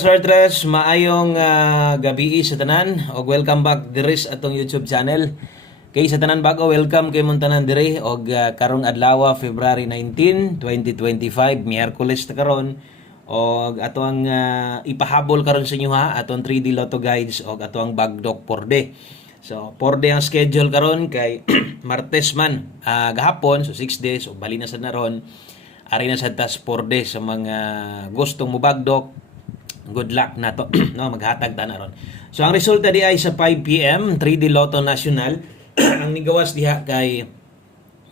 Sir Tres, maayong gabi sa tanan og welcome back diri sa atong YouTube channel. Kay sa tanan bago, welcome kay mong tanan diri og karong adlaw February 19, 2025, Miyerkules ta karon og ato ang ipahabol karon sa inyo ha, atong 3D Lotto guides og ato ang bagdok por day. So, 4 day ang schedule karon kay Martes man gahapon, so 6 days, so bali na sad na ron. Ari na sad tas 4 days sa mga gustong mobagdok. Good luck na to. No, maghatag ta na ron. So ang resulta di ay sa 5 PM 3D Lotto National. Ang nigawas diha kay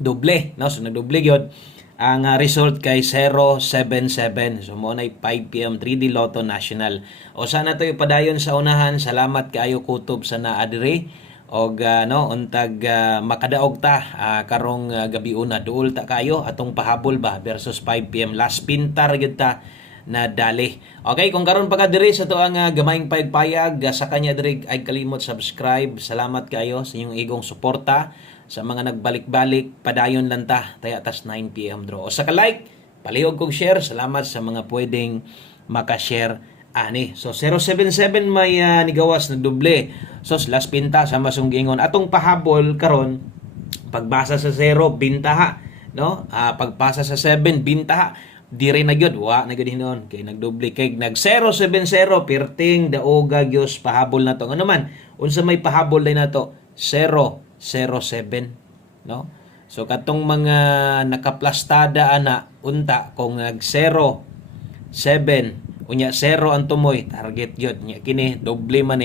doble, no? So nagdoble gyud. Ang result kay 077. So mo nay 5 PM 3D Lotto National. O sana to ipadayon sa unahan. Salamat kaayo kutob sa naa diri. Og no untag makadaog ta karong gabi una duol ta kayo atong pahabol ba versus 5 PM last pintar gyud ta na dali. Okay, kung karon pa ka diri sa to ang gamayng payag sa kanya diri ay kalimot subscribe. Salamat kayo sa inyong igong suporta sa mga nagbalik-balik padayon lang ta taya tas 9 PM draw. O sa ka-like, palihog kog share. Salamat sa mga pwedeng maka-share ani. So 077 may nigawas na doble. So last pinta sa masunggingon atong pahabol karon pagbasa sa 0 bintaha, no? Pagpasa sa 7 bintaha. Dire na gyud wa na gyud hinon kay nagdoble kay nag 070 perting daoga gyos pahabol na to. Ano man unsa may pahabol day nato 007, no? So katong mga nakaplastada ana unta kung nag 07 unya 0 ang tumoy target gyud nya kini doble man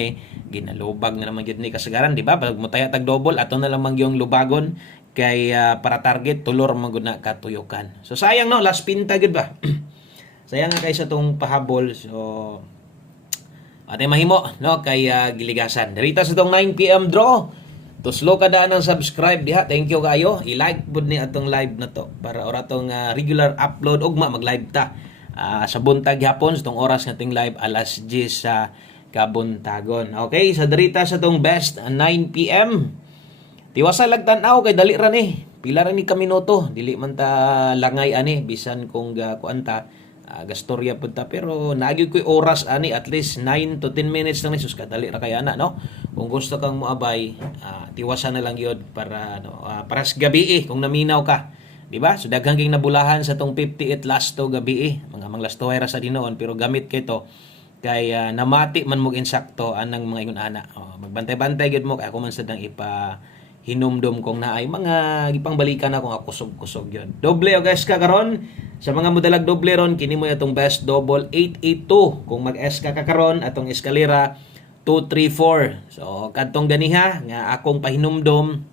ginalubag na naman gyud ni kasagaran, di ba? Pag mo taya tag double ato na lang yung lubagon kay para target tulor maguna katuyukan. So sayang no, last pinta gud ba? Sayang nga kay sa tong pahabol. So ate mahimo no kay giligasan. Dirita sa tong 9 PM draw. Tuslo ka daan ang subscribe diha. Thank you kayo. I-like pud ni atong live na to para ora tong regular upload ugma mag-live ta. Sa buntag hapon sa tong oras nating live alas 10 sa kabuntagon. Okay, sa dirita sa tong best 9 PM. Tiwasa lagtanaw kay dali ra ni. Pila ra ni ka minuto, dili man ta langay ani bisan kung kuan ta gastorya pud ta pero naagyo koy oras ani at least 9 to 10 minutes lang ni sus kadali ra kay ana no. Kung gusto kang moabay, tiwasa na lang gyud para no para sa gabi kung naminaw ka. Di ba? So daghang king nabulahan sa tong 58 last to gabi mga manglastoy ra sa dinoon pero gamit kay to kay namati man mo insakto anang mga ingon ana. Magbantay-bantay gyud mo kay ako man sadang ipa hinumdum kong naay mga gipangbalikan na kung ako kusog-kusog yun. Doble o guys ka karon sa mga modalag doble ron kini mo itong best double 882 kung mag-S ka karon atong eskalera 234. So kadtong ganiha nga akong pahinumdum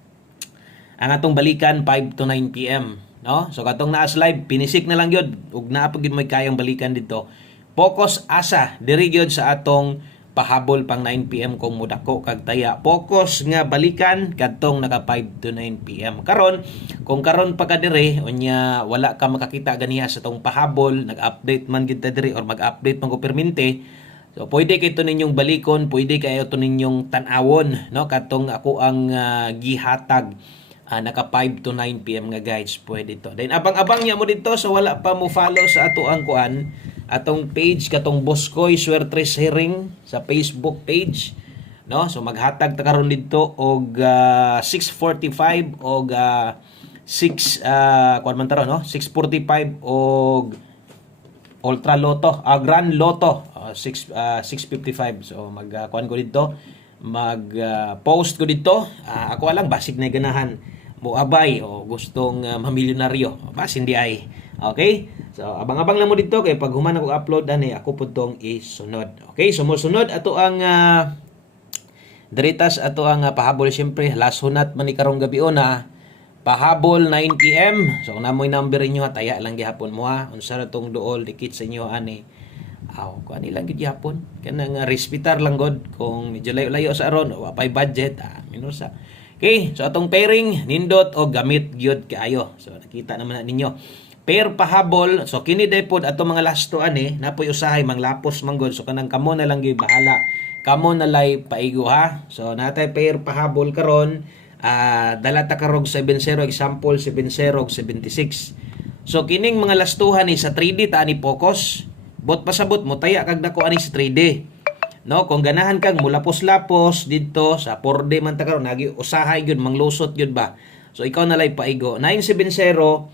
ang atong balikan 5 to 9 PM, no? So katong naas live pinisik na lang gyud ug naa pa gyud may kayang balikan dito. Focus asa diri gyud sa atong pahabol pang 9 PM kung mudako kag taya. Focus nga balikan kadtong naka 5 to 9 PM. Karon, kung karon pa ka dire unya wala ka makakita ganiha sa tong pahabol, nag-update man gid ta dire or mag-update man ko permente. So pwede kay to ninyong balikon, pwede kayo to ninyong tan-awon, no? Kadtong ako ang gihatag naka 5 to 9 PM nga guys, pwede to. Then abang-abang niya mo dito so wala pa mo follow sa ato ang kuan atong page katong Boskoy Swertres Hearing sa Facebook page, no? So maghatag ta karon dito og 6:45 og 6 kuan man taro no 6:45 og Ultra Lotto, Grand Lotto 6:55. So kuan ko dito post ko dito. Ako lang basig na ganahan mo abay o gustong mamilyonaryo bas hindi ay. Okay? So abang-abang lang mo dito kay pag human ako upload ani ako pud tong isunod. Okay? So mosunod ato ang diritas ato ang pahabol syempre last hunat man ni karong gabi na pahabol 9 PM. So kung namoy number inyo taya lang gihapon mo ha. Unsa ra tong duol dikit sa inyo ani. Kuan lang gid gihapon. Kanang respitar lang god kung medyo layo-layo sa aron wa pay budget minusa. Okay, so atong pairing nindot o gamit gyud kaayo. So nakita naman na ninyo. Pair pahabol. So kini day pod ato mga lasto ani napoy usahay manglapos manggod. So kanang kamo na lang gyud bahala. Kamo na lay paigo ha. So natay pair pahabol karon dala ta karog 70 example 70 76. So kining mga lastuhan ni sa 3D ta ni focus bot pasabot mo taya kag dako ani sa 3D. No, kung ganahan kag mulapos-lapos dito sa 4D man ta karon nagi usahay gyud manglusot gyud ba. So ikaw na lay paigo 970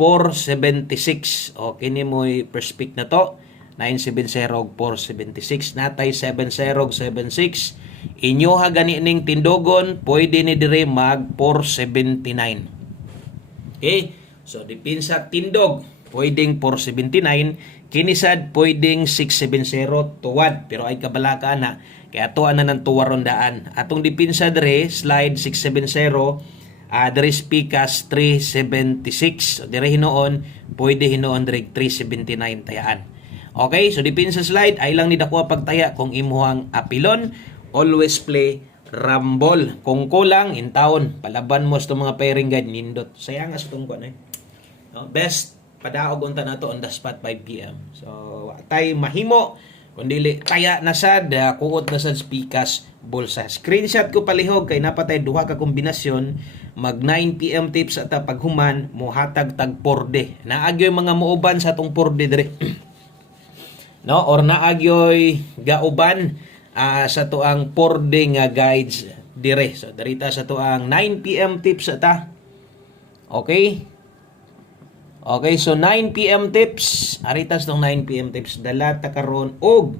476. O kini mo'y perspect na to. 970 476 natay 7076. Inyo ha gani ning tindogon pwede ni dire mag 479. Okay? So dipinsa tindog pwedeng 479, kinisad pwedeng 670 tuwad pero ay kabalaka na kaya tuwa na ng tuwarondaan. Atong dipinsa dire slide 670, dire spikas 376. So dire hinoon pwede hinoon dire 379 tayaan. Okay, so dipinsa slide ay lang ni dako pagtaya kung imuhang apilon. Always play Rumble. Kung kulang in town palaban mo sa mga pairing guide nindot. Sayang nga sa tungkol eh. No, best padaog unta nato on the spot 5 PM. So tay mahimo kundili taya na sad kuot na sad spikas bulsa. Screenshot ko palihog kay napatay duha ka kombinasyon mag 9 PM tips ata paghuman mohatag tag 4D. Naagyoy mga muuban sa tong 4D dire. No, or naagyoy gauban sa tuang 4D nga guides dire. So darita sa tuang 9 PM tips ata. Okay? Okay, so 9 PM tips. Aritas tong 9 PM tips. Dala ta karon og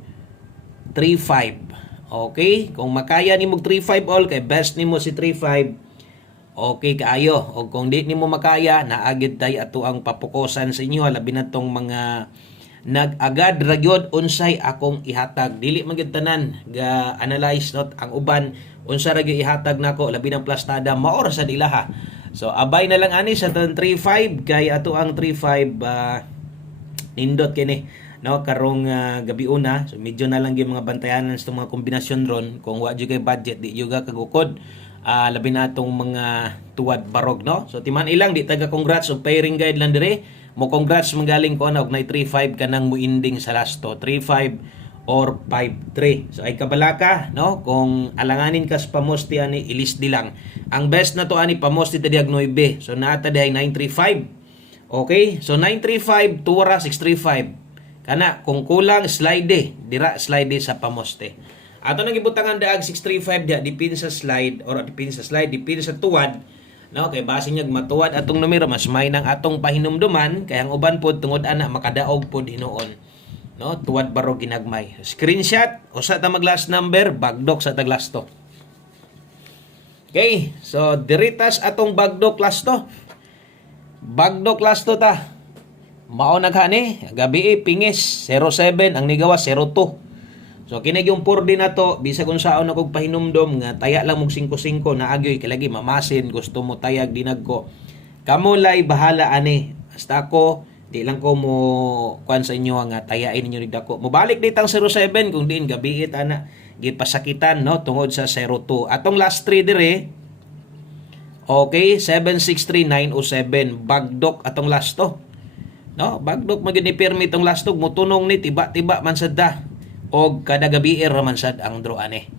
3-5. Okay? Kung makaya nimo 3-5 all, kay best nimo si 3-5. Okay kaayo. O kung di nimo makaya, naagid tay ato ang papukosan sa inyo. Labi na tong mga nag-agad ragyod unsay akong ihatag. Dili man gyud tanan ga analyze not ang uban unsa ra gyud ihatag nako labi ng plastada maor sa dilaha. So abay na lang ani sa 3-5 kay ato ang 3-5 nindot kini no karong gabi una. So medyo na lang gyud mga bantayanan sa mga kombinasyon ron kung wa gyud kay budget di juga kagukod labi na atong mga tuwad barog no. So timan ilang di taga congrats og pairing guide lang dire. Mo congrats manggaling ko na og nay 3-5 kanang muinding sa lasto 3-5 or 5-3. So ay kabalaka no kung alanganin ka sa pamosti ani ilis di lang. Ang best na to ani pamosti ta diag 9. So naata diay 935. Okay? So 935 tuwara 635. Kana kung kulang slide dira slide sa pamoste. Ato nang gibutangan daag 635 dia dipin sa slide or dipin sa slide dipin sa tuwad. No, kay base niya matuwad atong numero mas may nang atong pahinumduman kay ang uban pod tungod ana makadaog pod hinuon. No, tuwad baro ginagmay. Screenshot usa ta mag last number bagdok sa tag last to. Okay, so diritas atong bagdok last to. Bagdok last to ta. Mao naghani gabi pingis 07 ang nigawas 02. So kini yung 4D na to, bisag unsaon ako pahinumdom nga taya lang mong 5-5 na agyoy kay lagi mamasin gusto mo tayag dinag ko. Kamo lay bahala ani. Basta ako di lang ko mo kuan sa inyo nga tayain ninyo ni dako. Mobalik ditang 07 kung diin gabi ana gipasakitan no tungod sa 02. Atong last 3 dire. Okay, 763907 bagdok atong last to. No, bagdok magini permit tong last to mutunong ni tiba-tiba man sadda. Og kada gabi raman sad ang draw ani.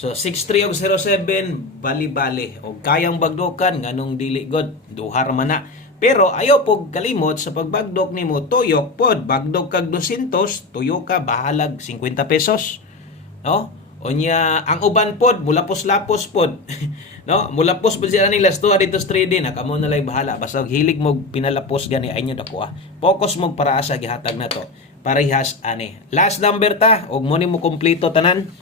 So 63 og 07 bali-bali og kayang bagdokan nganong dili god duhar man na. Pero ayaw pog kalimot sa pagbagdok nimo tuyok pod bagdok kag 200 tuyo ka bahalag 50 pesos. No? Onya ang uban pod mulapos-lapos pod. No? Mulapos pod sila ni lasto dito sa 3D na kamo na lay bahala basta hilig mo pinalapos gani ay nyo dako. Focus mo para sa gihatag na to. Parehas ani. Last number ta og mo nimo kompleto tanan.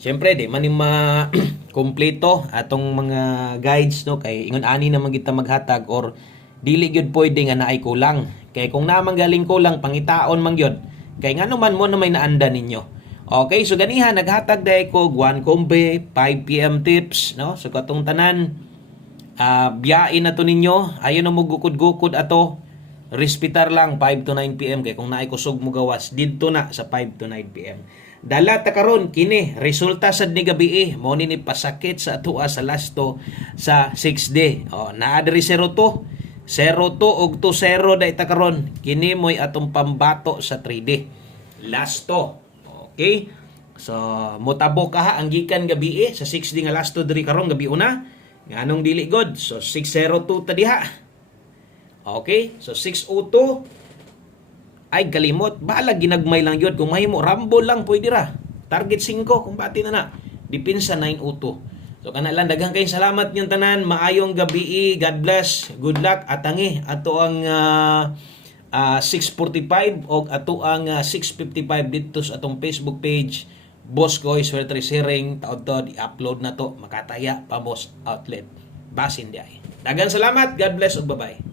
Syempre di man ma kompleto atong mga guides no kay ingon ani na magita maghatag or dili gyud pwede nga naay kulang. Kay kung na manggaling kulang pangitaon man gyud. Kay ngano man mo na may naanda ninyo. Okay, so ganiha naghatag dai ko 1 kombe 5 PM tips no. So katong tanan biyain na to ninyo. Ayo na mo gukod-gukod ato. Respitar lang 5 to 9 PM kay kung naay kusog mo gawas didto na sa 5 to 9 PM. Dala ta karon kini resulta sad ni gabi mo ni pasakit sa atoa sa lasto sa 6D. Naa diri 02 og 20 day ta karon kini moy atong pambato sa 3D. Lasto. Okay? So motabo ka ha ang gikan gabi sa 6D nga lasto diri karon gabi una. Nganong dili god. So 602 ta diha. Okay? So 602 ay kalimot. Bahala ginagmay lang yun. Kung mahimo Rambo lang pwede ra. Target 5 kung bati na na. Depensa 9-2. So kana lang daghang kayong salamat yung tanan. Maayong gabi. God bless. Good luck atangi ato ang 6:45 og ato ang 6:55 dito sa atong Facebook page. Boss Koy Swerte Sharing taod-taod i-upload na to makataya pa boss outlet. Basin di ay. Daghang salamat. God bless ug bye-bye.